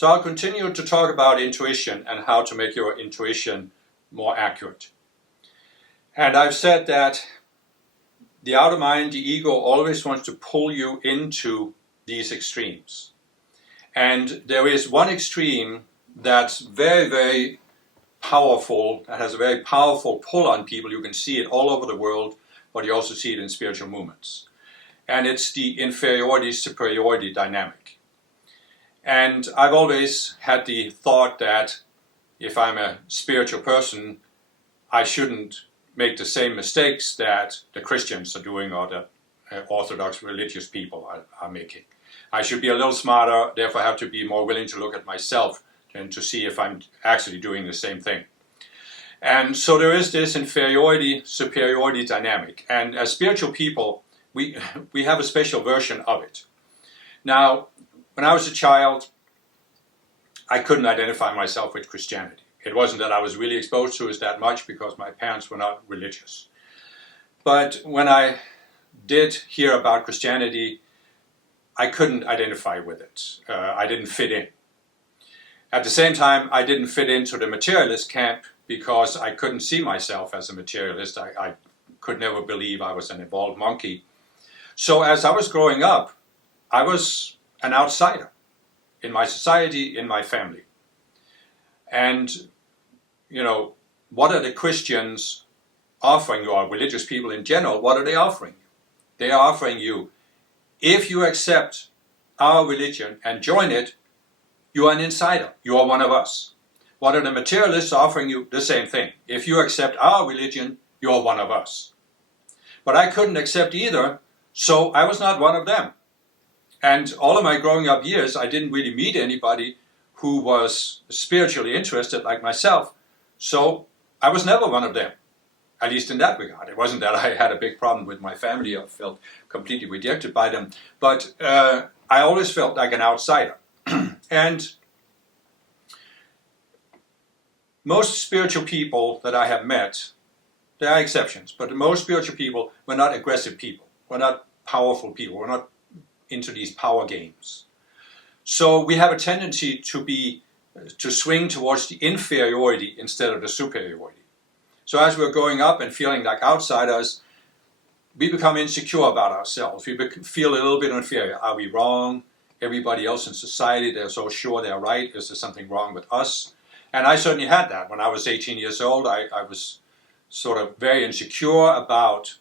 So I'll continue to talk about intuition and how to make your intuition more accurate. And I've said that the outer mind, the ego, always wants to pull you into these extremes. And there is one extreme that's very, very powerful, that has a very powerful pull on people. You can see it all over the world, but you also see it in spiritual movements. And it's the inferiority-superiority dynamic. And I've always had the thought that if I'm a spiritual person, I shouldn't make the same mistakes that the Christians are doing or the Orthodox religious people are making. I should be a little smarter, therefore have to be more willing to look at myself and to see if I'm actually doing the same thing. And so there is this inferiority-superiority dynamic. And as spiritual people, we have a special version of it. Now, when I was a child, I couldn't identify myself with Christianity. It wasn't that I was really exposed to it that much because my parents were not religious. But when I did hear about Christianity, I couldn't identify with it. I didn't fit in. At the same time, I didn't fit into the materialist camp because I couldn't see myself as a materialist. I could never believe I was an evolved monkey. So as I was growing up, I was an outsider in my society, in my family. And, you know, what are the Christians offering you, or religious people in general, what are they offering you? They are offering you, if you accept our religion and join it, you are an insider. You are one of us. What are the materialists offering you? The same thing. If you accept our religion, you are one of us. But I couldn't accept either, so I was not one of them. And all of my growing up years, I didn't really meet anybody who was spiritually interested like myself, so I was never one of them, at least in that regard. It wasn't that I had a big problem with my family or felt completely rejected by them, but I always felt like an outsider. And most spiritual people that I have met, there are exceptions, but most spiritual people were not aggressive people, were not powerful people, were not into these power games. So we have a tendency to swing towards the inferiority instead of the superiority. So as we're growing up and feeling like outsiders, we become insecure about ourselves. We feel a little bit inferior. Are we wrong? Everybody else in society, they're so sure they're right. Is there something wrong with us? And I certainly had that. When I was 18 years old, I was sort of very insecure about,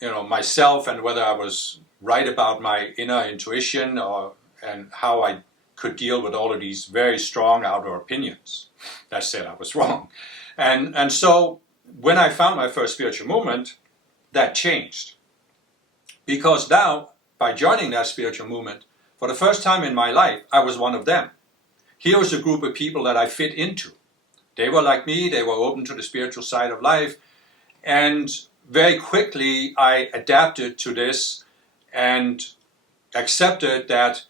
you know, myself and whether I was right about my inner intuition and how I could deal with all of these very strong outer opinions that said I was wrong. And so when I found my first spiritual movement, that changed. Because now, by joining that spiritual movement, for the first time in my life, I was one of them. Here was a group of people that I fit into. They were like me, they were open to the spiritual side of life, and very quickly I adapted to this and accepted that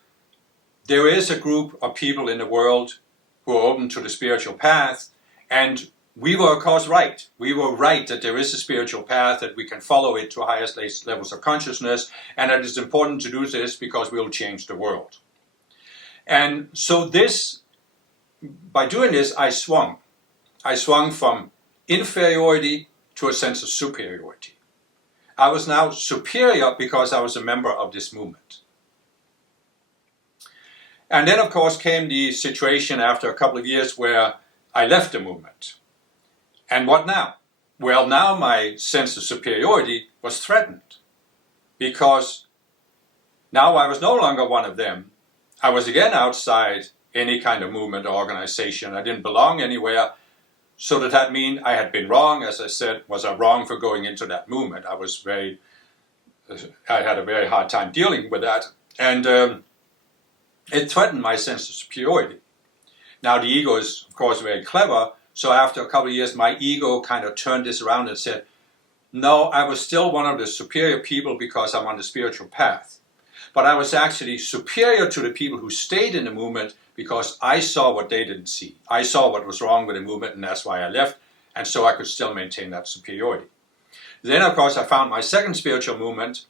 there is a group of people in the world who are open to the spiritual path, and we were of course right. We were right that there is a spiritual path, that we can follow it to highest levels of consciousness, and that it's important to do this because we'll change the world. And so by doing this, I swung. I swung from inferiority to a sense of superiority. I was now superior because I was a member of this movement. And then, of course, came the situation after a couple of years where I left the movement. And what now? Well, now my sense of superiority was threatened because now I was no longer one of them. I was again outside any kind of movement or organization. I didn't belong anywhere. So did that mean I had been wrong? As I said, was I wrong for going into that movement? I had a very hard time dealing with that. And it threatened my sense of superiority. Now the ego is, of course, very clever. So after a couple of years, my ego kind of turned this around and said, no, I was still one of the superior people because I'm on the spiritual path. But I was actually superior to the people who stayed in the movement because I saw what they didn't see. I saw what was wrong with the movement, and that's why I left. And so I could still maintain that superiority. Then, of course, I found my second spiritual movement.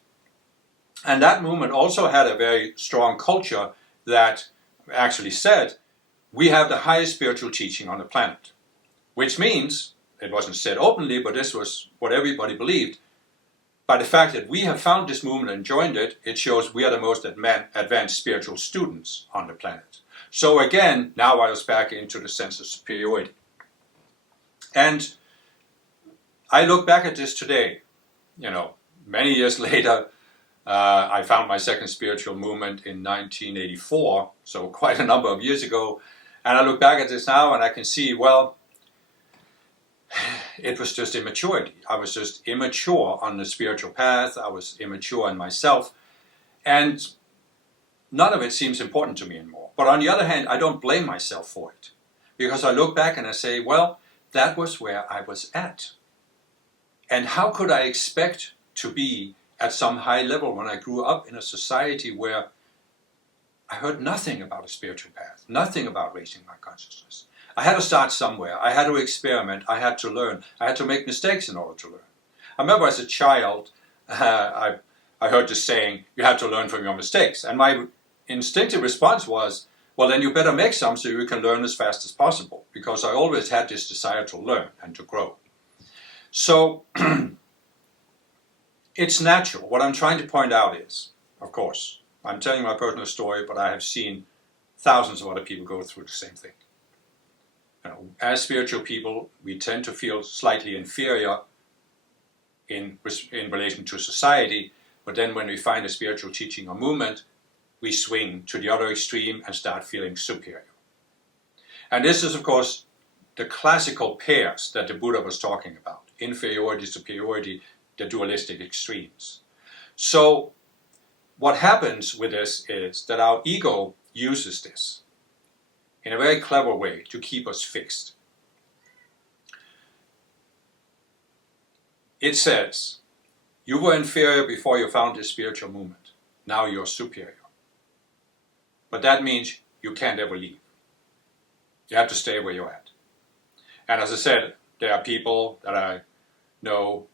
And that movement also had a very strong culture that actually said, we have the highest spiritual teaching on the planet. Which means, it wasn't said openly, but this was what everybody believed, by the fact that we have found this movement and joined it, it shows we are the most advanced spiritual students on the planet. So again, now I was back into the sense of superiority. And I look back at this today, many years later. I found my second spiritual movement in 1984, so quite a number of years ago. And I look back at this now and I can see, well, it was just immaturity. I was just immature on the spiritual path. I was immature in myself. And none of it seems important to me anymore. But on the other hand, I don't blame myself for it. Because I look back and I say, well, that was where I was at. And how could I expect to be at some high level when I grew up in a society where I heard nothing about a spiritual path, nothing about raising my consciousness. I had to start somewhere. I had to experiment. I had to learn. I had to make mistakes in order to learn. I remember as a child, I heard this saying, you have to learn from your mistakes. And my instinctive response was, well, then you better make some so you can learn as fast as possible. Because I always had this desire to learn and to grow. So it's natural. What I'm trying to point out is, of course, I'm telling my personal story, but I have seen thousands of other people go through the same thing. As spiritual people, we tend to feel slightly inferior in relation to society, but then when we find a spiritual teaching or movement, we swing to the other extreme and start feeling superior. And this is, of course, the classical pairs that the Buddha was talking about, inferiority, superiority, the dualistic extremes. So what happens with this is that our ego uses this in a very clever way to keep us fixed. It says, you were inferior before you found this spiritual movement. Now you're superior. But that means you can't ever leave. You have to stay where you're at. And as I said, there are people that I know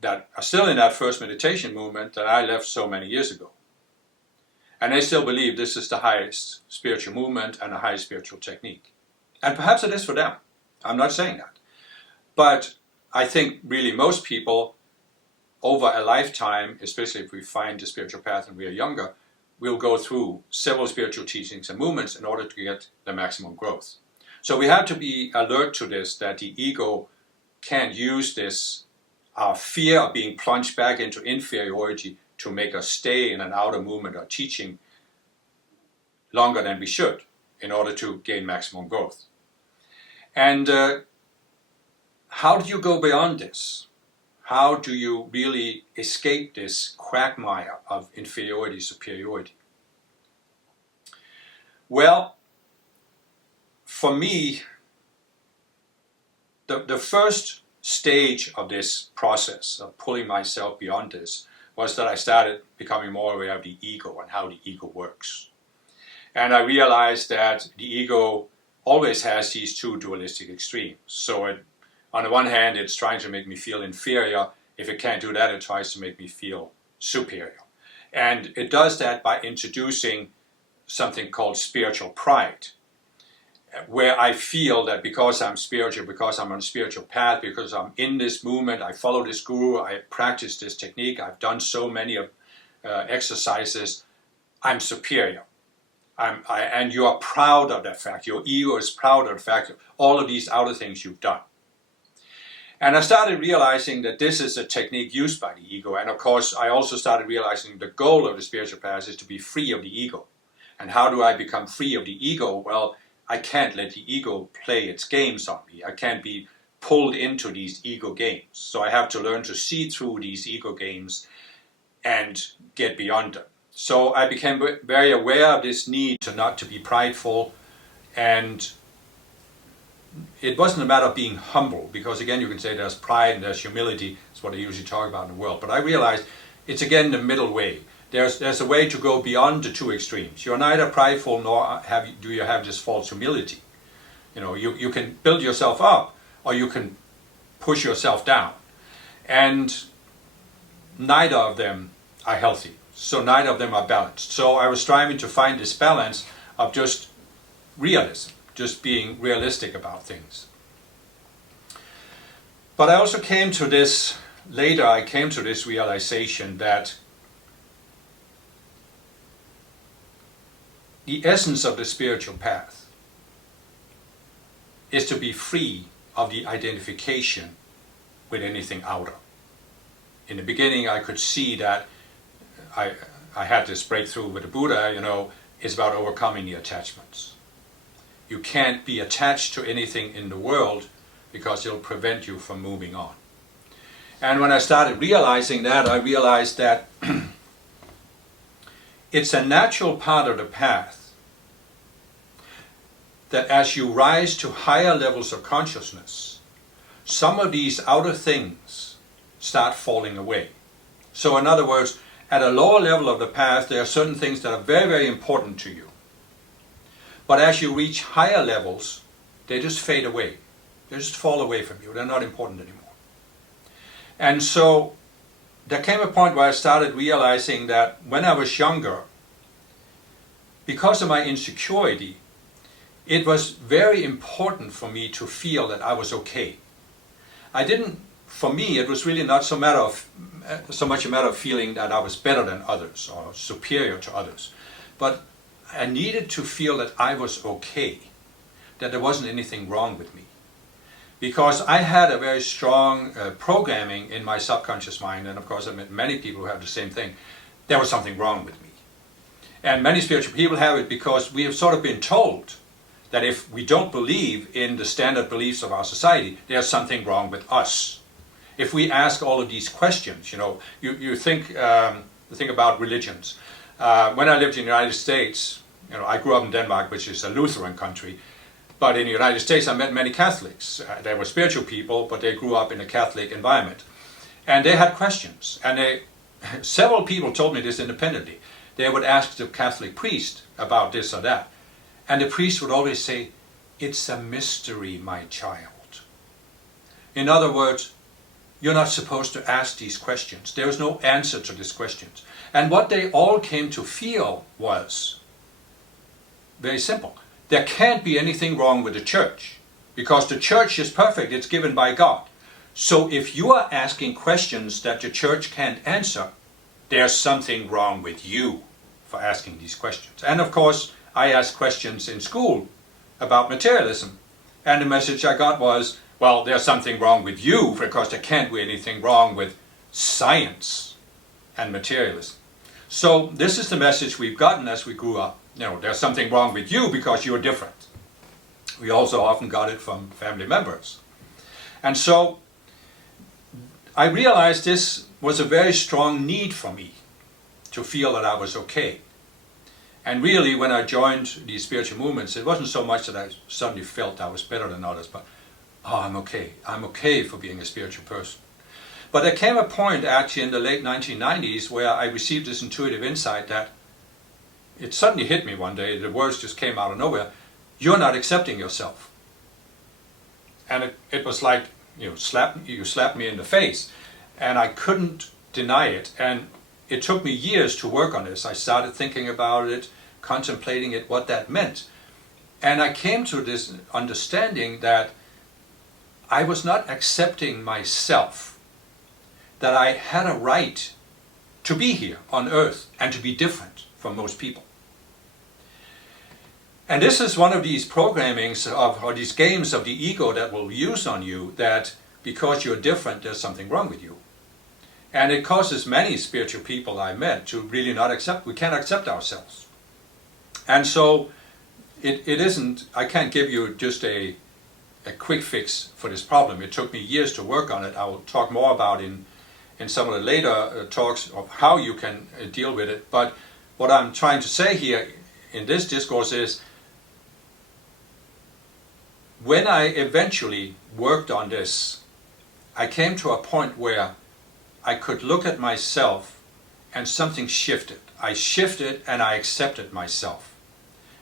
that are still in that first meditation movement that I left so many years ago. And they still believe this is the highest spiritual movement and the highest spiritual technique. And perhaps it is for them. I'm not saying that. But I think really most people over a lifetime, especially if we find the spiritual path and we are younger, will go through several spiritual teachings and movements in order to get the maximum growth. So we have to be alert to this, that the ego can't use this fear of being plunged back into inferiority to make us stay in an outer movement or teaching longer than we should in order to gain maximum growth. And how do you go beyond this? How do you really escape this quagmire of inferiority, superiority? Well, for me, the first stage of this process of pulling myself beyond this was that I started becoming more aware of the ego and how the ego works. And I realized that the ego always has these two dualistic extremes. So on the one hand, it's trying to make me feel inferior. If it can't do that, it tries to make me feel superior. And it does that by introducing something called spiritual pride, where I feel that because I'm spiritual, because I'm on a spiritual path, because I'm in this movement, I follow this guru, I practice this technique, I've done so many exercises, I'm superior. And you are proud of that fact. Your ego is proud of the fact of all of these outer things you've done. And I started realizing that this is a technique used by the ego. And of course, I also started realizing the goal of the spiritual path is to be free of the ego. And how do I become free of the ego? Well, I can't let the ego play its games on me. I can't be pulled into these ego games. So I have to learn to see through these ego games and get beyond them. So I became very aware of this need not to be prideful, and it wasn't a matter of being humble, because again you can say there's pride and there's humility. That's what I usually talk about in the world. But I realized it's again the middle way. There's a way to go beyond the two extremes. You're neither prideful nor do you have this false humility. You can build yourself up or you can push yourself down. And neither of them are healthy. So neither of them are balanced. So I was striving to find this balance of just realism, just being realistic about things. But I also came to this, later I came to this realization that the essence of the spiritual path is to be free of the identification with anything outer. In the beginning I could see that I had this breakthrough with the Buddha, it's about overcoming the attachments. You can't be attached to anything in the world because it'll prevent you from moving on. And when I started realizing that, I realized that it's a natural part of the path that as you rise to higher levels of consciousness, some of these outer things start falling away. So in other words, at a lower level of the path, there are certain things that are very, very important to you. But as you reach higher levels, they just fade away. They just fall away from you. They're not important anymore. And so there came a point where I started realizing that when I was younger, because of my insecurity, it was very important for me to feel that I was okay. For me, it was really not so much a matter of feeling that I was better than others or superior to others. But I needed to feel that I was okay, that there wasn't anything wrong with me. Because I had a very strong programming in my subconscious mind, and of course I met many people who have the same thing. There was something wrong with me. And many spiritual people have it because we have sort of been told that if we don't believe in the standard beliefs of our society, there's something wrong with us. If we ask all of these questions, you think about religions. When I lived in the United States, I grew up in Denmark, which is a Lutheran country, but in the United States I met many Catholics. They were spiritual people, but they grew up in a Catholic environment. And they had questions, and several people told me this independently. They would ask the Catholic priest about this or that, and the priest would always say, "It's a mystery, my child." In other words, you're not supposed to ask these questions. There is no answer to these questions. And what they all came to feel was very simple. There can't be anything wrong with the church, because the church is perfect, it's given by God. So if you are asking questions that the church can't answer, there's something wrong with you for asking these questions. And of course, I asked questions in school about materialism, and the message I got was, well, there's something wrong with you, because there can't be anything wrong with science and materialism. So this is the message we've gotten as we grew up. There's something wrong with you because you're different. We also often got it from family members. And so I realized this was a very strong need for me to feel that I was okay. And really, when I joined these spiritual movements, it wasn't so much that I suddenly felt I was better than others, but I'm okay. I'm okay for being a spiritual person. But there came a point actually in the late 1990s where I received this intuitive insight that it suddenly hit me one day. The words just came out of nowhere. You're not accepting yourself. And it was like you slapped me in the face. And I couldn't deny it. And it took me years to work on this. I started thinking about it, contemplating it, what that meant. And I came to this understanding that I was not accepting myself, that I had a right to be here on earth and to be different from most people. And this is one of these programmings or these games of the ego that will use on you, that because you're different, there's something wrong with you. And it causes many spiritual people I met to really not accept, we can't accept ourselves. And so it isn't, I can't give you just a quick fix for this problem. It took me years to work on it. I will talk more about in some of the later talks of how you can deal with it. But what I'm trying to say here in this discourse is, when I eventually worked on this, I came to a point where I could look at myself and something shifted. I shifted and I accepted myself.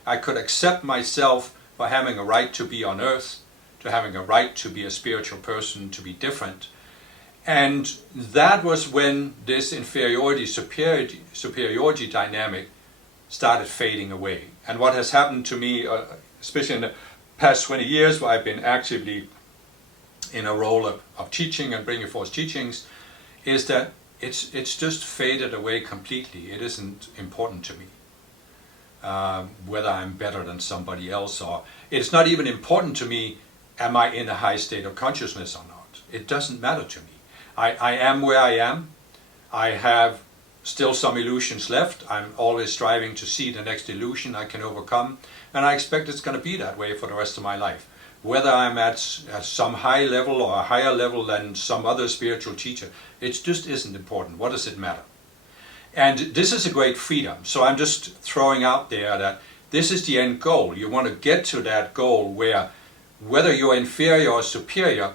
I could accept myself for having a right to be on earth, to having a right to be a spiritual person, to be different. And that was when this inferiority, superiority dynamic started fading away. And what has happened to me especially in the past 20 years where I've been actively in a role of teaching and bringing forth teachings, is that it's just faded away completely. It isn't important to me whether I'm better than somebody else, or it's not even important to me, am I in a high state of consciousness or not? It doesn't matter to me. I am where I am. I have still some illusions left. I'm always striving to see the next illusion I can overcome, and I expect it's going to be that way for the rest of my life. Whether I'm at some high level or a higher level than some other spiritual teacher, it just isn't important. What does it matter? And this is a great freedom. So I'm just throwing out there that this is the end goal. You want to get to that goal where, whether you're inferior or superior,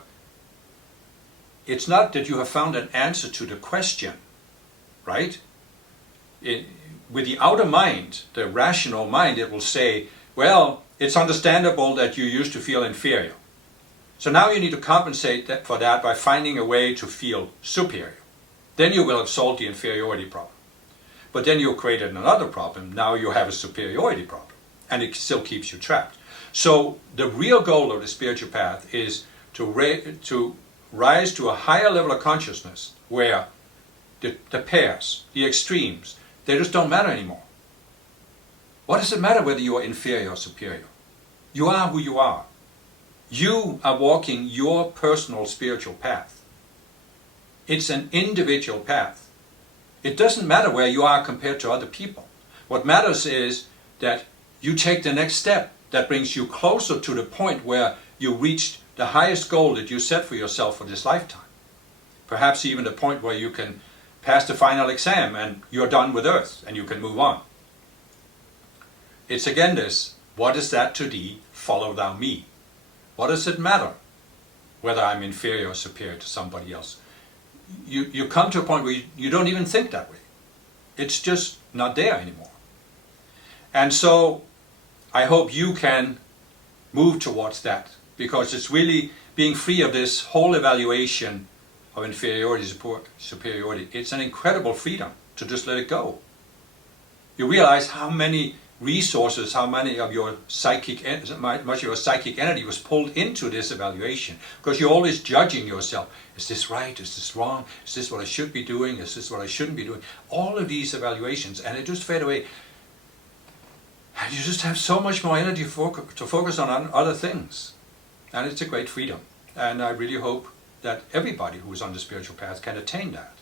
it's not that you have found an answer to the question, right? With the outer mind, the rational mind, it will say, well, it's understandable that you used to feel inferior. So now you need to compensate for that by finding a way to feel superior. Then you will have solved the inferiority problem. But then you created another problem. Now you have a superiority problem, and it still keeps you trapped. So the real goal of the spiritual path is to rise to a higher level of consciousness where the pairs, the extremes, they just don't matter anymore. What does it matter whether you are inferior or superior? You are who you are. You are walking your personal spiritual path. It's an individual path. It doesn't matter where you are compared to other people. What matters is that you take the next step that brings you closer to the point where you reached the highest goal that you set for yourself for this lifetime. Perhaps even the point where you can pass the final exam and you're done with Earth and you can move on. It's again this, what is that to thee? Follow thou me. What does it matter whether I'm inferior or superior to somebody else? You come to a point where you don't even think that way. It's just not there anymore. And so I hope you can move towards that, because it's really being free of this whole evaluation of inferiority, superiority. It's an incredible freedom to just let it go. You realize how many resources, how many of your much of your psychic energy was pulled into this evaluation, because you're always judging yourself. Is this right? Is this wrong? Is this what I should be doing? Is this what I shouldn't be doing? All of these evaluations, and it just fade away. And you just have so much more energy to focus on other things. And it's a great freedom. And I really hope that everybody who is on the spiritual path can attain that.